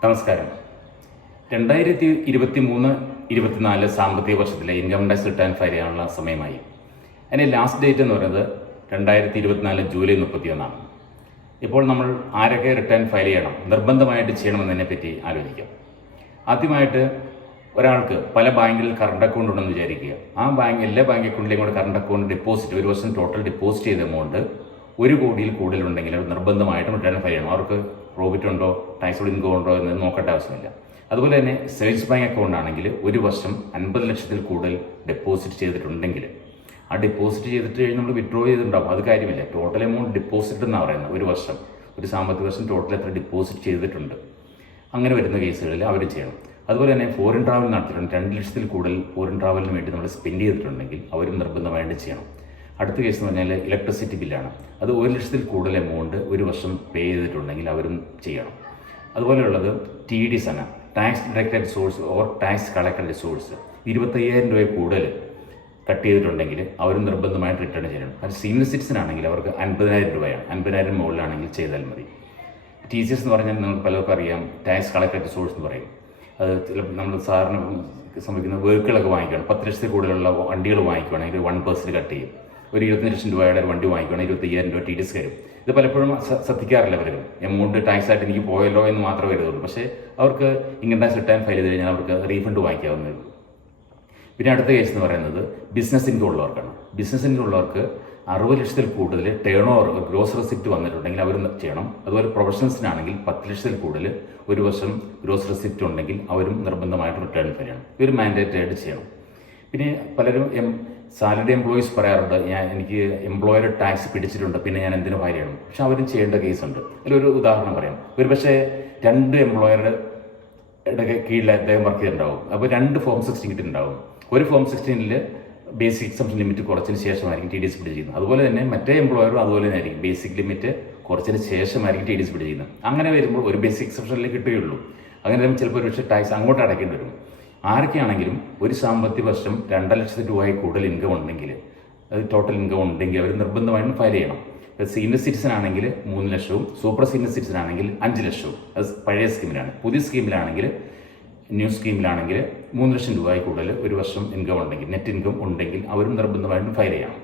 നമസ്കാരം. 2023-24 സാമ്പത്തിക വർഷത്തിലെ ഇൻകം ടാക്സ് റിട്ടേൺ ഫയൽ ചെയ്യാനുള്ള സമയമായി. അതിൻ്റെ ലാസ്റ്റ് ഡേറ്റ് എന്ന് പറയുന്നത് 2024 ജൂലൈ 31. ഇപ്പോൾ നമ്മൾ ആരൊക്കെ റിട്ടേൺ ഫയൽ ചെയ്യണം, നിർബന്ധമായിട്ട് ചെയ്യണമെന്നതിനെ പറ്റി ആലോചിക്കാം. ആദ്യമായിട്ട് ഒരാൾക്ക് പല ബാങ്കിൽ കറണ്ട് അക്കൗണ്ട് ഉണ്ടെന്ന് വിചാരിക്കുക. എല്ലാ ബാങ്ക് അക്കൗണ്ടിലേക്കും കൂടെ കറണ്ട് അക്കൗണ്ട് ഡെപ്പോസിറ്റ് ഒരു വർഷം ടോട്ടൽ ഡെപ്പോസിറ്റ് ചെയ്ത എമൗണ്ട് 1 കോടിയിൽ കൂടുതലുണ്ടെങ്കിൽ അവർ നിർബന്ധമായിട്ടും റിട്ടേൺ ഫയൽ ചെയ്യണം. അവർക്ക് പ്രോഫിറ്റ് ഉണ്ടോ, ടാക്സബിൾ ഇൻകം ഉണ്ടോ എന്ന് നോക്കേണ്ട ആവശ്യമില്ല. അതുപോലെ തന്നെ സേവിങ്സ് ബാങ്ക് അക്കൗണ്ട് ആണെങ്കിൽ ഒരു വർഷം 50 ലക്ഷത്തിൽ കൂടുതൽ ഡെപ്പോസിറ്റ് ചെയ്തിട്ടുണ്ടെങ്കിൽ ആ ഡെപ്പോസിറ്റ് ചെയ്തിട്ട് കഴിഞ്ഞ് നമ്മൾ വിഡ്രോ ചെയ്തിട്ടുണ്ടാവും, അത് കാര്യമില്ല. ടോട്ടൽ എമൗണ്ട് ഡെപ്പോസിറ്റ് എന്നാണ് പറയുന്നത്. ഒരു വർഷം, ഒരു സാമ്പത്തിക വർഷം ടോട്ടൽ എത്ര ഡെപ്പോസിറ്റ് ചെയ്തിട്ടുണ്ട്, അങ്ങനെ വരുന്ന കേസുകളിൽ അവർ ചെയ്യണം. അതുപോലെ തന്നെ ഫോറിൻ ട്രാവൽ നടത്തിയിട്ടുണ്ട്, 2 ലക്ഷത്തിൽ കൂടുതൽ ഫോറിൻ ട്രാവലിന് വേണ്ടി നമ്മൾ സ്പെൻഡ് ചെയ്തിട്ടുണ്ടെങ്കിൽ അവരും നിർബന്ധമായിട്ട് ചെയ്യണം. അടുത്ത കേസ് എന്ന് പറഞ്ഞാൽ ഇലക്ട്രിസിറ്റി ബില്ലാണ്. അത് 1 ലക്ഷത്തിൽ കൂടുതൽ എമൗണ്ട് ഒരു വർഷം പേ ചെയ്തിട്ടുണ്ടെങ്കിൽ അവരും ചെയ്യണം. അതുപോലെയുള്ളത് TDS ആണ്, tax deducted source or tax collected source. 25,000 രൂപ കൂടുതൽ കട്ട് ചെയ്തിട്ടുണ്ടെങ്കിൽ അവരും നിർബന്ധമായിട്ട് റിട്ടേൺ ചെയ്യണം. അത് സീനിയർ സിറ്റിസൺ ആണെങ്കിൽ അവർക്ക് 50,000 രൂപയാണ്. 50,000 മുകളിലാണെങ്കിൽ ചെയ്താൽ മതി. TCS എന്ന് പറഞ്ഞാൽ നിങ്ങൾക്ക് പലർക്കും അറിയാം, ടാക്സ് കളക്റ്റഡ് സോഴ്സ് എന്ന് പറയും. അത് ചിലപ്പോൾ നമ്മൾ സാറിന് സംഭവിക്കുന്ന വർക്കുകളൊക്കെ വാങ്ങിക്കണം. 10 ലക്ഷത്തിൽ കൂടുതലുള്ള വണ്ടികൾ വാങ്ങിക്കുകയാണെങ്കിൽ 1% കട്ട് ചെയ്യും. ഒരു 25 ലക്ഷം രൂപയുടെ ഒരു വണ്ടി വാങ്ങിക്കുകയാണെങ്കിൽ 25,000 രൂപ TDS കയറും. ഇത് പലപ്പോഴും ശ്രദ്ധിക്കാറില്ല പലരും. എമൗണ്ട് ടാക്സ് ആയിട്ട് എനിക്ക് പോയല്ലോ എന്ന് മാത്രമേ കരുതുള്ളൂ. പക്ഷേ അവർക്ക് ഇൻകം ടാക്സ് റിട്ടേൺ ഫയൽ ചെയ്ത് കഴിഞ്ഞാൽ അവർക്ക് റീഫണ്ട് വാങ്ങിക്കാവുന്നേ ഉള്ളൂ. പിന്നെ അടുത്ത കേസ് എന്ന് പറയുന്നത് ബിസിനസ് ഇൻകം ഉള്ളവർക്കാണ്. ബിസിനസ് ഇൻകം ഉള്ളവർക്ക് 60 ലക്ഷത്തിൽ കൂടുതൽ ടേൺ ഓവർ ഗ്രോസ് റെസിപ്റ്റ് വന്നിട്ടുണ്ടെങ്കിൽ അവർ ചെയ്യണം. അതുപോലെ പ്രൊഫഷണൽസിനാണെങ്കിൽ 10 ലക്ഷത്തിൽ കൂടുതൽ ഒരു വർഷം ഗ്രോസ് റെസിപ്റ്റ് ഉണ്ടെങ്കിൽ അവരും നിർബന്ധമായിട്ട് റിട്ടേൺ ഫയൽ ചെയ്യണം. ഇവർ മാൻഡേറ്ററി ആയിട്ട് ചെയ്യണം. പിന്നെ പലരും സാലറി എംപ്ലോയീസ് പറയാറുണ്ട്, എനിക്ക് എംപ്ലോയർ ടാക്സ് പിടിച്ചിട്ടുണ്ട്, പിന്നെ ഞാൻ എന്തിനു ഫയൽ ചെയ്യണം. പക്ഷെ അവരും ചെയ്യേണ്ട കേസുണ്ട്. അതിലൊരു ഉദാഹരണം പറയാം. ഒരു പക്ഷേ 2 എംപ്ലോയറുടെ കീഴിൽ അദ്ദേഹം വർക്ക് ചെയ്തിട്ടുണ്ടാവും. അപ്പോൾ 2 ഫോം 16 കിട്ടിയിട്ടുണ്ടാവും. ഒരു ഫോം 16ൽ ബേസിക് എക്സംഷൻ ലിമിറ്റ് കുറച്ചതിന് ശേഷമായിരിക്കും TDS പിടി ചെയ്യുന്നത്. അതുപോലെ തന്നെ മറ്റേ എംപ്ലോയറും അതുപോലെ തന്നെ ആയിരിക്കും, ബേസിക് ലിമിറ്റ് കുറച്ചതിന് ശേഷമായിരിക്കും TDS പിടി ചെയ്യുന്നത്. അങ്ങനെ വരുമ്പോൾ ഒരു ബേസിക് എക്സംഷനിൽ കിട്ടുകയുള്ളൂ. അങ്ങനെ വരുമ്പോൾ ചിലപ്പോൾ ഒരു പക്ഷേ ടാക്സ് അങ്ങോട്ട് അടയ്ക്കേണ്ടി വരും. ആരൊക്കെയാണെങ്കിലും ഒരു സാമ്പത്തിക വർഷം 2 ലക്ഷത്തിൽ രൂപയിൽ കൂടുതൽ ഇൻകം ഉണ്ടെങ്കിൽ, അത് ടോട്ടൽ ഇൻകം ഉണ്ടെങ്കിൽ അവർ നിർബന്ധമായും ഫയൽ ചെയ്യണം. സീനിയർ സിറ്റിസൺ ആണെങ്കിൽ 3 ലക്ഷവും സൂപ്പർ സീനിയർ സിറ്റിസൺ ആണെങ്കിൽ 5 ലക്ഷവും. അത് പഴയ സ്കീമിലാണ്. പുതിയ സ്കീമിലാണെങ്കിൽ, ന്യൂ സ്കീമിലാണെങ്കിൽ 3 ലക്ഷം രൂപയിൽ കൂടുതൽ ഒരു വർഷം ഇൻകം ഉണ്ടെങ്കിൽ, നെറ്റ് ഇൻകം ഉണ്ടെങ്കിൽ അവരും നിർബന്ധമായിട്ടും ഫയൽ ചെയ്യണം.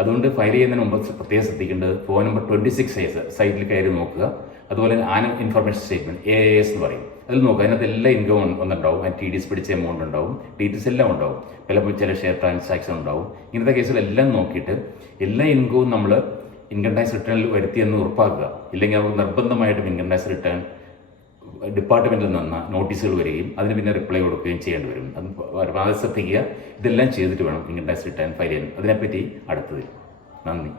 അതുകൊണ്ട് ഫയൽ ചെയ്യുന്നതിന് മുമ്പ് പ്രത്യേകം ശ്രദ്ധിക്കേണ്ടത് ഫോൺ നമ്പർ 26 സൈറ്റിൽ കയറി നോക്കുക. അതുപോലെ ആനുവൽ ഇൻഫർമേഷൻ സ്റ്റേറ്റ്മെൻറ്റ് AIS എന്ന് പറയും, അതിൽ നോക്കുക. അതിനകത്ത് എല്ലാ ഇൻകം ഒന്നുണ്ടാവും, അതിന് TDS പിടിച്ച എമൗണ്ട് ഉണ്ടാവും, ഡീറ്റെയിൽസ് എല്ലാം ഉണ്ടാവും. ചിലപ്പോൾ ചില ഷെയർ ട്രാൻസാക്ഷൻ ഉണ്ടാവും. ഇങ്ങനത്തെ കേസുകളെല്ലാം നോക്കിയിട്ട് എല്ലാ ഇൻകവും നമ്മൾ ഇൻകം ടാക്സ് റിട്ടേണിൽ വരുത്തിയെന്ന് ഉറപ്പാക്കുക. ഇല്ലെങ്കിൽ അവർ നിർബന്ധമായിട്ടും ഇൻകം ടാക്സ് റിട്ടേൺ ഡിപ്പാർട്ട്മെൻറ്റിൽ നിന്ന് നോട്ടീസുകൾ വരികയും അതിന് പിന്നെ റിപ്ലൈ കൊടുക്കുകയും ചെയ്യേണ്ടി വരും. അത് വളരെ ശ്രദ്ധിക്കുക. ഇതെല്ലാം ചെയ്തിട്ട് വേണം ഇൻകം ടാക്സ് റിട്ടേൺ ഫയൽ ചെയ്യാൻ. അതിനെപ്പറ്റി അടുത്തതിൽ. നന്ദി.